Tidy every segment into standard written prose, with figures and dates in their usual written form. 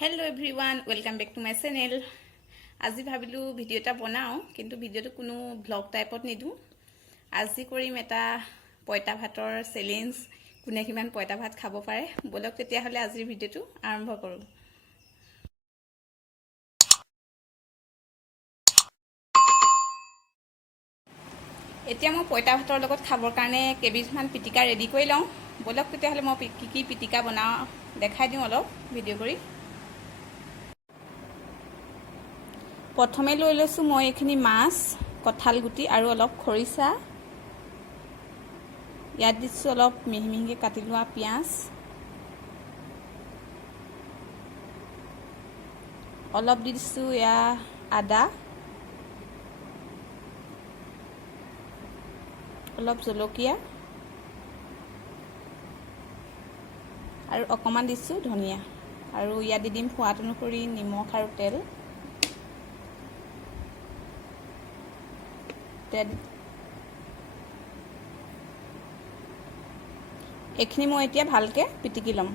Hello everyone welcome back to my channel. আজি ভাবিলো video এটা বনাও, কিন্তু ভিডিওটো কোনো ব্লগ টাইপত নিদু। আজি কৰিম এটা পইতা ভাতৰ চ্যালেঞ্জ, কোনে কিমান পইতা ভাত খাব পাৰে। বলক তেতিয়া হলে আজিৰ ভিডিওটো আৰম্ভ কৰো। এতিয়া মই পইতা ভাতৰ লগত খাবৰ কাৰণে কেবিজমান পিটিকা ৰেডি কৰি লওঁ। বলক তেতিয়া হলে মই কি পিটিকা বনাও দেখাই দিওঁ অলপ ভিডিও কৰি। প্ৰথমে লৈ লৈছো মই এখিনি মাছ, কঁঠাল গুটি আৰু অলপ খৰিচা। ইয়াত দিছো অলপ মিহি মিহিকে কাটি লোৱা পিয়াজ, অলপ দি দিছো ইয়া আদা, অলপ জলকীয়া আৰু অকমান দিছো ধনিয়া, আৰু ইয়াত দি দিম সোৱাদ অনুসৰি নিমখ আৰু তেল। এইখিনি মই এতিয়া ভালকে পিটিকি লম।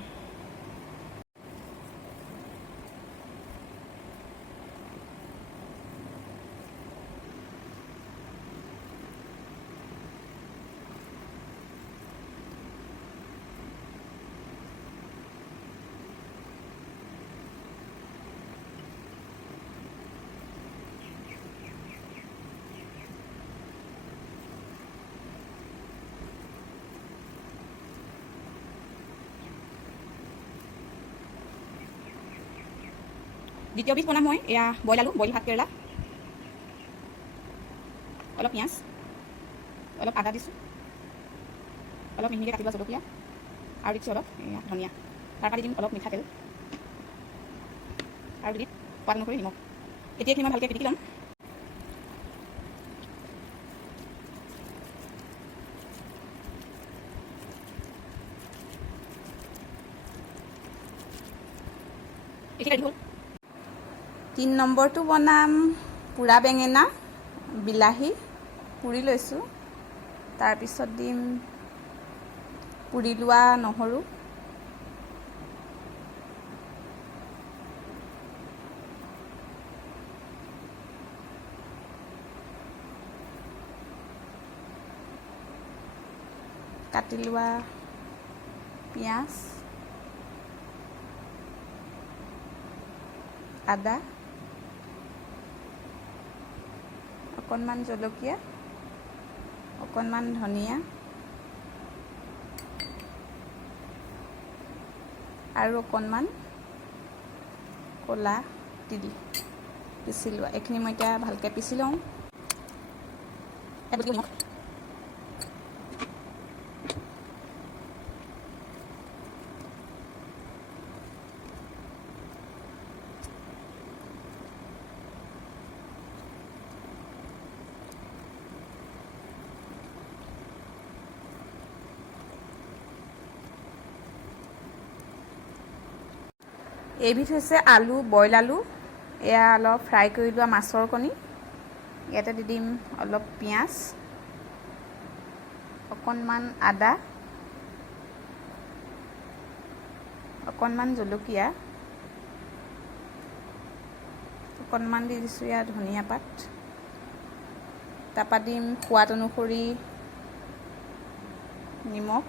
দ্বিতীয় বিধ বনাম মই এয়া বইল আলু, বইল ভাত কেৰেলা, অলপ পিঁয়াজ, অলপ আদা দিছোঁ, অলপ মিহিকৈ কাটি লোৱা জলকীয়া আৰু দিছোঁ অলপ ধনিয়া। তাৰপৰা দিম অলপ মিঠাতেল আৰু দিম সোৱাদ অনুসৰি নিমখ। এতিয়া এইখিনি মই ভালকৈ পিটিকি ল'ম। এইখিনি ৰেডি হ'ল। 3 নম্বৰটো বনাম পুৰা বেঙেনা, বিলাহী পুৰি লৈছোঁ। তাৰপিছত দিম পুৰি লোৱা নহৰু, কাটি লোৱা পিঁয়াজ, আদা, অকণমান জলকীয়া, অকণমান ধনিয়া আৰু অকণমান ক'লা তিল পিচি লোৱা। এইখিনি মই এতিয়া ভালকৈ পিচি লওঁ। এইবিধ হৈছে আলু, বইল আলু। এয়া অলপ ফ্ৰাই কৰি লোৱা মাছৰ কণী। ইয়াতে দি দিম অলপ পিঁয়াজ, অকণমান আদা, অকণমান জলকীয়া, অকণমান দি দিছোঁ ইয়াত ধনিয়া পাত। তাৰপৰা দিম সোৱাদ অনুসৰি নিমখ,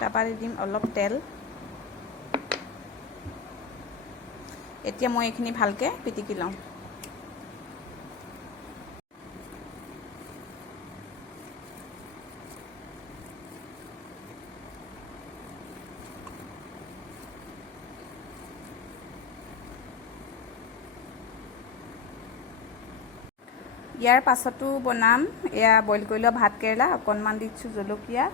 তাৰপৰা দি দিম অলপ তেল। এতিয়া মই এইখিনি ভালকৈ পিটিকি লওঁ। ইয়াৰ পাছতো বনাম এয়া বইল কৰি লোৱা ভাত কেৰেলা, অকণমান দিছোঁ জলকীয়া,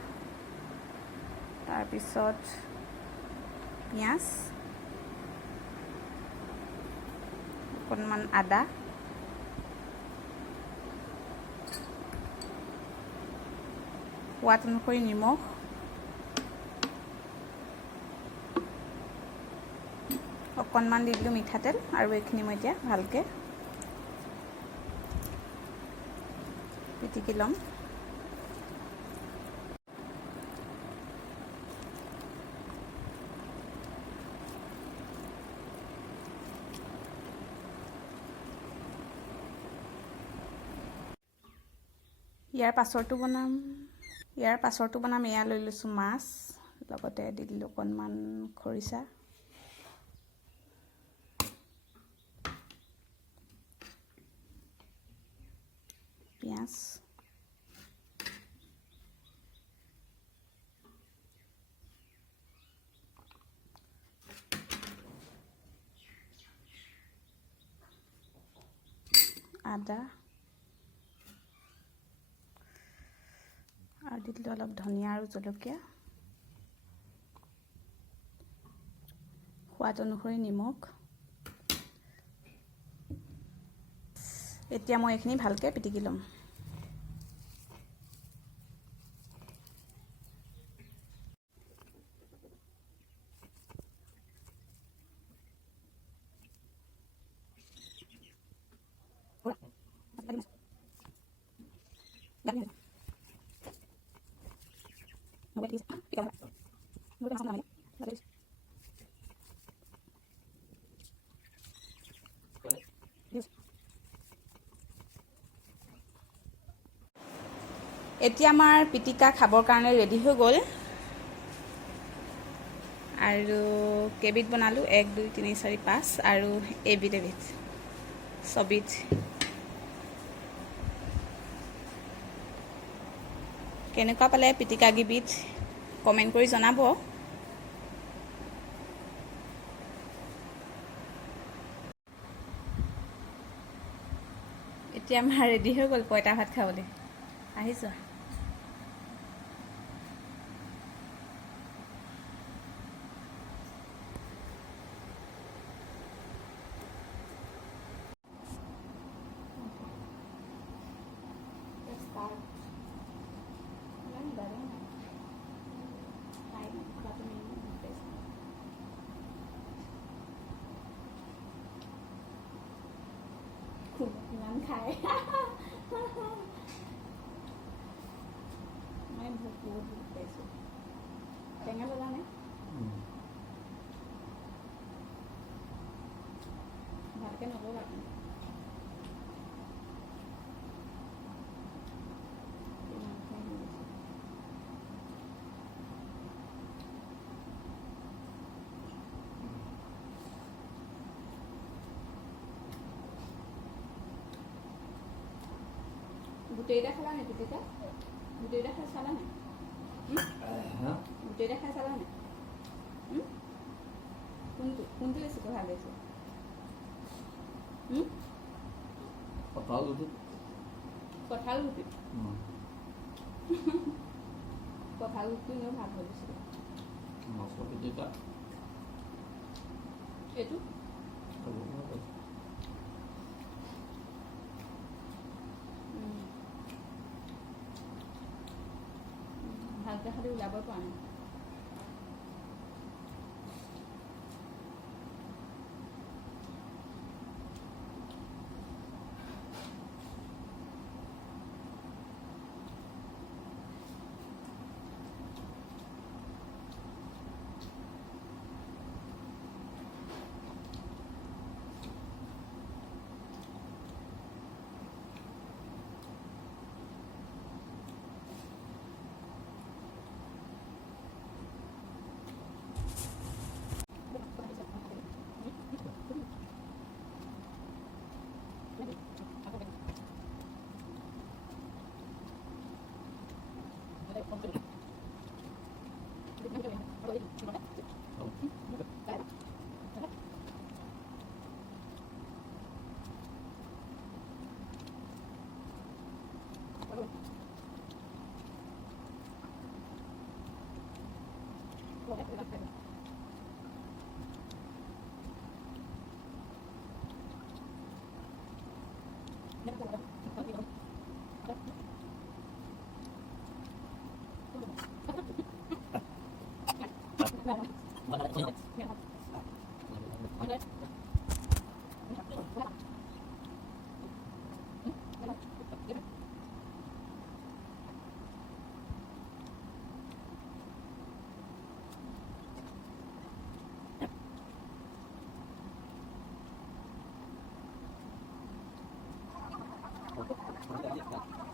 তাৰপিছত পিঁয়াজ, অকণমান আদা, সোৱাদ অনুসৰি নিমখ, অকণমান দি দিলোঁ মিঠাতেল, আৰু এইখিনি মই এতিয়া ভালকৈ পিটিকি ল'ম। ইয়াৰ পাছৰটো বনাম এয়া লৈ লৈছোঁ মাছ, লগতে দি দিলোঁ অকণমান খৰিচা, পিঁয়াজ, আদা আৰু দি দিলোঁ অলপ ধনিয়া আৰু জলকীয়া, সোৱাদ অনুসৰি নিমখ। এতিয়া মই এইখিনি ভালকৈ পিটিকি ল'ম। এতিয়া আমাৰ পিটিকা খাবৰ কাৰণে ৰেডি হৈ গ'ল। আৰু কেইবিধ বনালোঁ, 1 2 3 4 5 আৰু এবিধ ছবিধ। কেনেকুৱা পালে পিটিকা কেইবিধ কমেণ্ট কৰি জনাব। এতিয়া আমাৰ ৰেডি হৈ গ'ল পঁইতা ভাত খাবলৈ। আহিছোঁ। ইমান খাই মই বহুত পাইছোঁ। টেঙা লগা নাই, ভালকৈ নল'বা আপুনি। গোটেইটা খালা নাই পিটিকা? গোটেইটা খাই চালা নাই? গোটেইটা খাই চালা নাই? কোনটো বেছিকৈ ভাল লাগিছে? কঁঠাল গুটি কঁঠাল গুটি এনেও ভাল হৈ গৈছিলে। মাছৰ পিটিকা এইটো ভালকৈ খালি ওলাব পৰা নাই।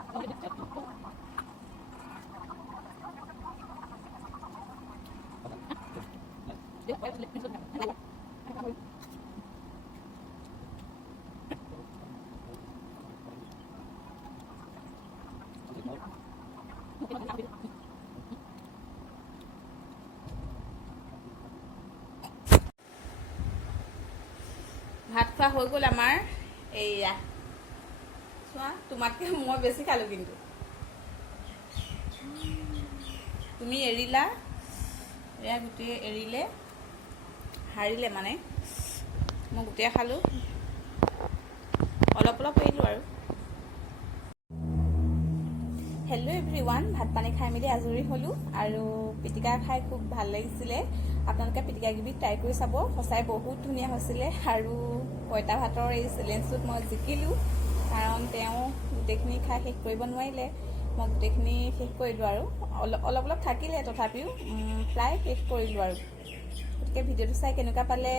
ভাত খোৱা হৈ গ'ল আমাৰ। এইয়া চোৱা, তোমাতকৈ মই বেছি খালোঁ, কিন্তু তুমি এৰিলা, এয়া গোটেই এৰিলে, হাৰিলে মানে। মই গোটেই খালোঁ, অলপ অলপ এৰিলোঁ আৰু। হেল্ল' এভৰিৱান, ভাত পানী খাই মেলি আজৰি হ'লোঁ আৰু পিটিকা খাই খুব ভাল লাগিছিলে। আপোনালোকে পিটিকা কেইবিধ ট্ৰাই কৰি চাব, সঁচাই বহুত ধুনীয়া হৈছিলে। আৰু পঁইতা ভাতৰ এই চেলেঞ্জটোত মই জিকিলোঁ, কাৰণ তেওঁ গোটেইখিনি খাই শেষ কৰিব নোৱাৰিলে। মই গোটেইখিনি শেষ কৰিলোঁ আৰু অলপ অলপ থাকিলে, তথাপিও প্ৰায় শেষ কৰিলোঁ আৰু। গতিকে ভিডিঅ'টো চাই কেনেকুৱা পালে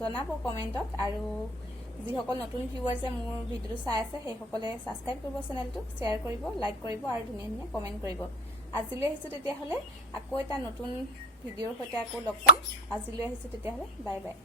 জনাব কমেণ্টত। আৰু যিসকল নতুন ভিউৱাৰ্ছে মোৰ ভিডিঅ'টো চাই আছে, সেইসকলে ছাবস্ক্ৰাইব কৰিব চেনেলটো, শ্বেয়াৰ কৰিব, লাইক কৰিব আৰু ধুনীয়া ধুনীয়া কমেণ্ট কৰিব। আজিলৈ আহিছোঁ তেতিয়াহ'লে, আকৌ এটা নতুন ভিডিঅ'ৰ সৈতে আকৌ লগ পাম। আজিলৈ আহিছোঁ তেতিয়াহ'লে, বাই বাই।